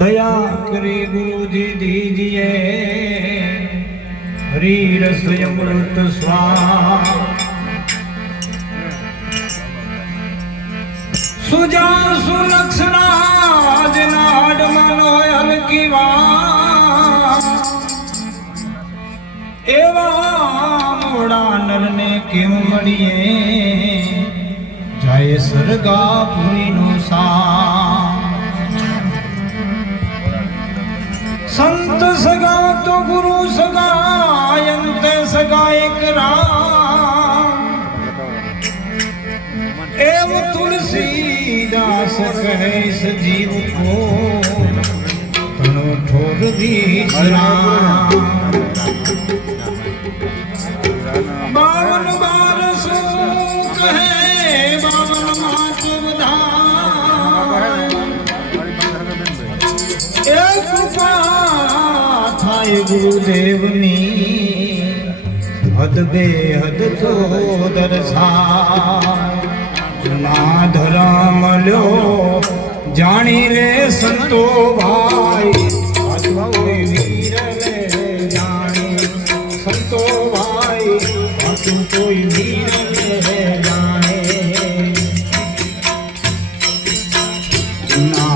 दया करे गुरु जी दीजिए हरि रस अमृत स्वाद सुजा सुलक्षणा जनाड मनोयल की एवा मोड़ा नर ने क्यों मड़िए जाए सरगापुरी नो सा संत सगा तो गुरु सगा अंत सगा एक राम एव तुलसीदास कहे इस जीव को तनो ठोर भी बावन बार सो कहे बावन मात बधाई एक कृपा थाय गुरुदेवनी हद बेहद तो दर्शाय ना धर्म लो जानी ले संतो भाई वीर ले जानी संतो भाई कोई वीर ले जाने ना